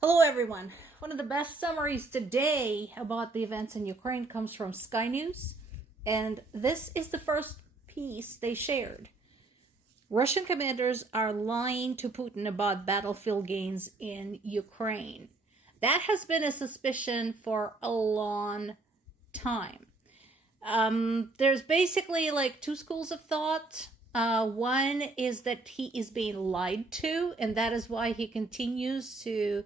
Hello, everyone. One of the best summaries today about the events in Ukraine comes from Sky News, and this is the first piece they shared. Russian commanders are lying to Putin about battlefield gains in Ukraine. That has been a suspicion for a long time. There's basically like two schools of thought. One is that he is being lied to, and that is why he continues to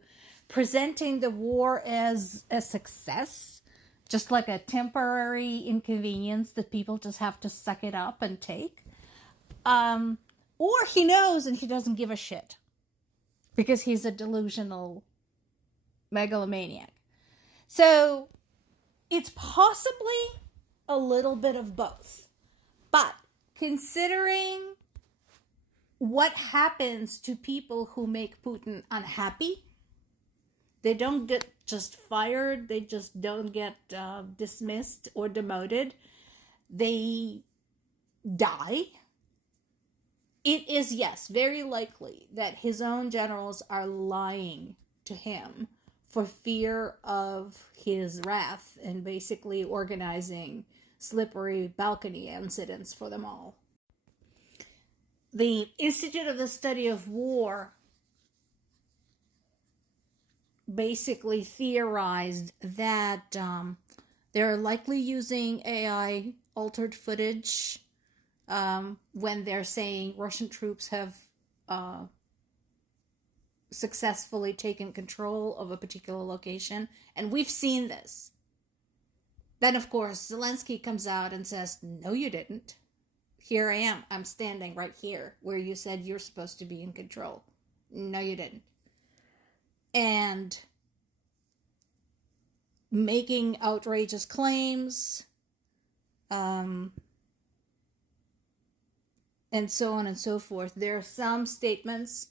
presenting the war as a success, just like a temporary inconvenience that people just have to suck it up and take. Or he knows and he doesn't give a shit because he's a delusional megalomaniac. So it's possibly a little bit of both. But considering what happens to people who make Putin unhappy, they don't get just fired, they just don't get dismissed or demoted, they die. It is, yes, very likely that his own generals are lying to him for fear of his wrath and basically organizing slippery balcony incidents for them all. The Institute of the Study of War basically theorized that they're likely using AI altered footage when they're saying Russian troops have successfully taken control of a particular location. And we've seen this. Then, of course, Zelensky comes out and says, no, you didn't. Here I am. I'm standing right here where you said you're supposed to be in control. No, you didn't. And making outrageous claims, and so on and so forth. There are some statements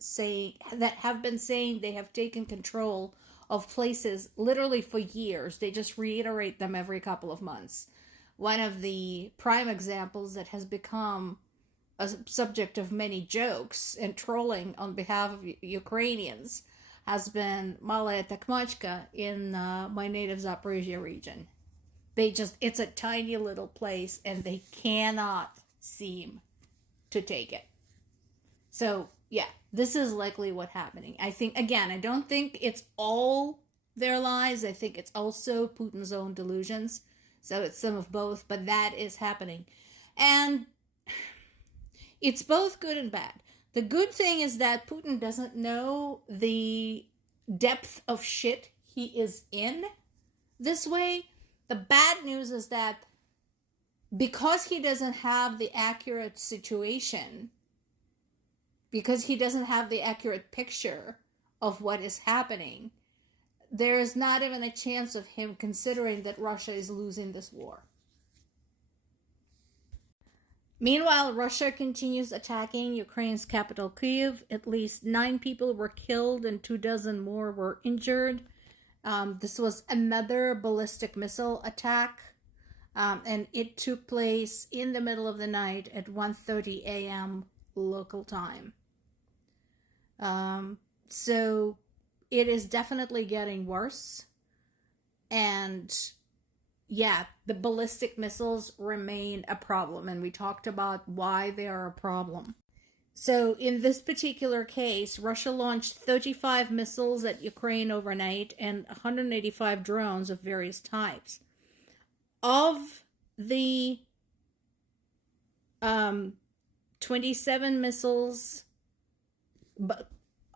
that have been saying they have taken control of places literally for years. They just reiterate them every couple of months. One of the prime examples that has become a subject of many jokes and trolling on behalf of Ukrainians has been Malaya Takhmachka in my native Zaporizhia region. It's a tiny little place and they cannot seem to take it. So, yeah, this is likely what's happening. I think, again, I don't think it's all their lies. I think it's also Putin's own delusions. So it's some of both, but that is happening. And it's both good and bad. The good thing is that Putin doesn't know the depth of shit he is in this way. The bad news is that because he doesn't have the accurate situation, because he doesn't have the accurate picture of what is happening, there is not even a chance of him considering that Russia is losing this war. Meanwhile, Russia continues attacking Ukraine's capital, Kyiv. At least 9 people were killed and 24 more were injured. This was another ballistic missile attack, and it took place in the middle of the night at 1:30 a.m. local time. So it is definitely getting worse. And yeah, the ballistic missiles remain a problem, and we talked about why they are a problem. So in this particular case, Russia launched 35 missiles at Ukraine overnight and 185 drones of various types. Of the 27 missiles,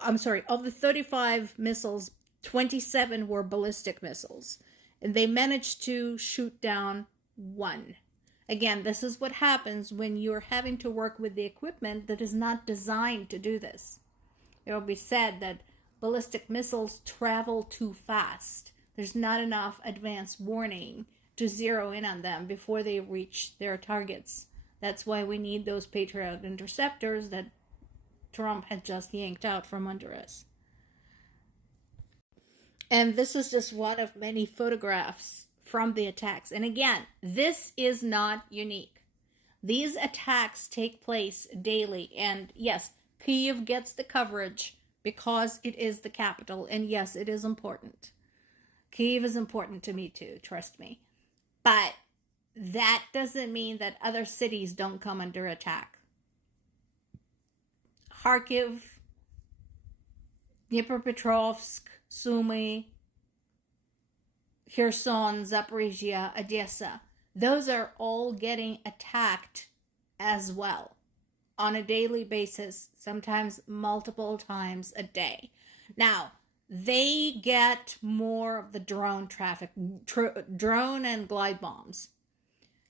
of the 35 missiles, 27 were ballistic missiles. And they managed to shoot down 1. Again, this is what happens when you're having to work with the equipment that is not designed to do this. It will be said that ballistic missiles travel too fast. There's not enough advance warning to zero in on them before they reach their targets. That's why we need those Patriot interceptors that Trump had just yanked out from under us. And this is just one of many photographs from the attacks. And again, this is not unique. These attacks take place daily. And yes, Kyiv gets the coverage because it is the capital. And yes, it is important. Kyiv is important to me too, trust me. But that doesn't mean that other cities don't come under attack. Kharkiv, Dnipropetrovsk, Sumy, Kherson, Zaporizhia, Odessa. Those are all getting attacked as well on a daily basis, sometimes multiple times a day. Now, they get more of the drone traffic, drone and glide bombs.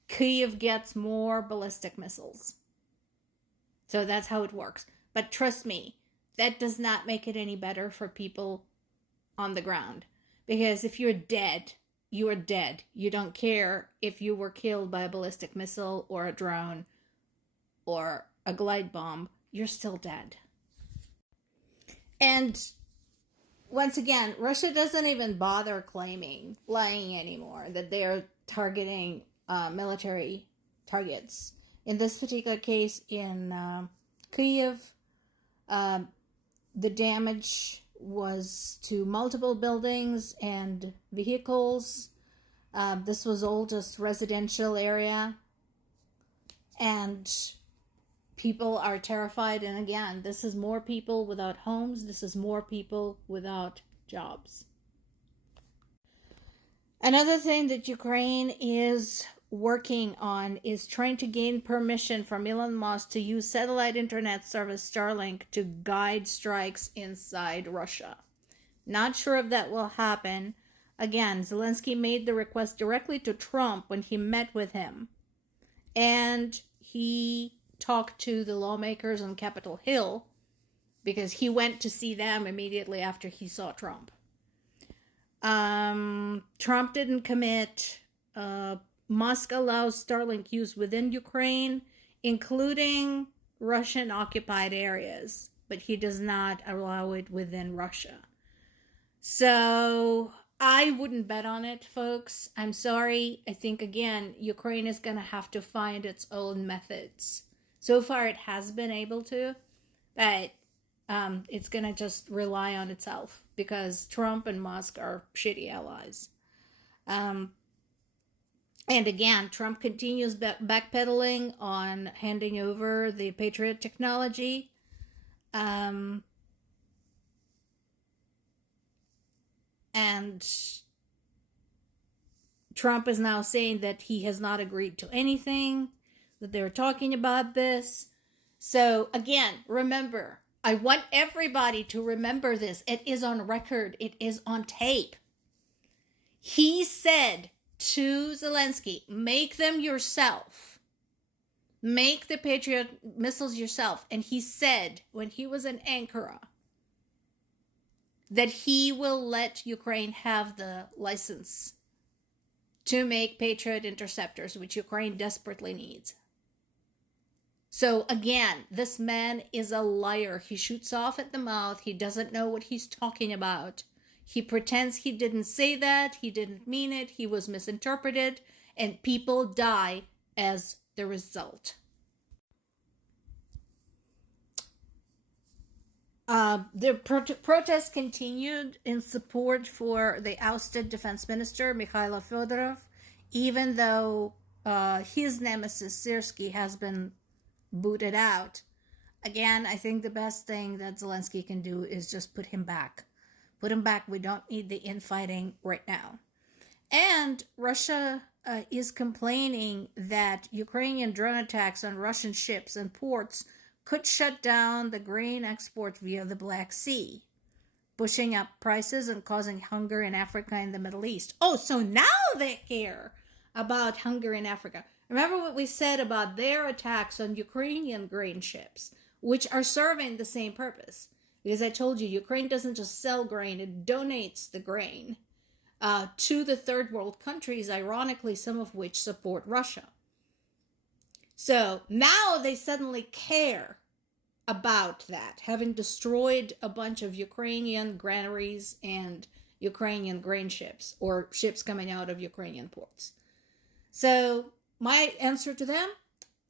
Kyiv gets more ballistic missiles. So that's how it works. But trust me, that does not make it any better for people on the ground. Because if you're dead, you are dead. You don't care if you were killed by a ballistic missile or a drone or a glide bomb. You're still dead. And once again, Russia doesn't even bother lying anymore that they're targeting military targets. In this particular case, in Kyiv, the damage was to multiple buildings and vehicles. This was all just residential area. And people are terrified. And again, this is more people without homes. This is more people without jobs. Another thing that Ukraine is working on is trying to gain permission from Elon Musk to use satellite internet service Starlink to guide strikes inside Russia. Not sure if that will happen. Again, Zelensky made the request directly to Trump when he met with him. And he talked to the lawmakers on Capitol Hill because he went to see them immediately after he saw Trump. Trump didn't commit. Musk allows Starlink use within Ukraine, including Russian-occupied areas, but he does not allow it within Russia. So I wouldn't bet on it, folks. I'm sorry. I think, again, Ukraine is going to have to find its own methods. So far, it has been able to, but it's going to just rely on itself because Trump and Musk are shitty allies. And again, Trump continues backpedaling on handing over the Patriot technology. And Trump is now saying that he has not agreed to anything, that they're talking about this. So again, remember, I want everybody to remember this. It is on record. It is on tape. He said to Zelensky, make them yourself. Make the Patriot missiles yourself. And he said, when he was in Ankara, that he will let Ukraine have the license to make Patriot interceptors, which Ukraine desperately needs. So again, this man is a liar. He shoots off at the mouth. He doesn't know what he's talking about. He pretends he didn't say that. He didn't mean it. He was misinterpreted. And people die as the result. The protests continued in support for the ousted defense minister, Mikhailo Fedorov, even though his nemesis, Syrskyi, has been booted out. Again, I think the best thing that Zelensky can do is just put him back. Put him back. We don't need the infighting right now. And Russia is complaining that Ukrainian drone attacks on Russian ships and ports could shut down the grain export via the Black Sea, pushing up prices and causing hunger in Africa and the Middle East. Oh, so now they care about hunger in Africa. Remember what we said about their attacks on Ukrainian grain ships, which are serving the same purpose. Because I told you, Ukraine doesn't just sell grain, it donates the grain to the third world countries, ironically, some of which support Russia. So now they suddenly care about that, having destroyed a bunch of Ukrainian granaries and Ukrainian grain ships, or ships coming out of Ukrainian ports. So my answer to them,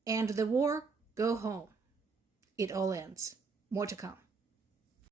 end the war, go home. It all ends. More to come.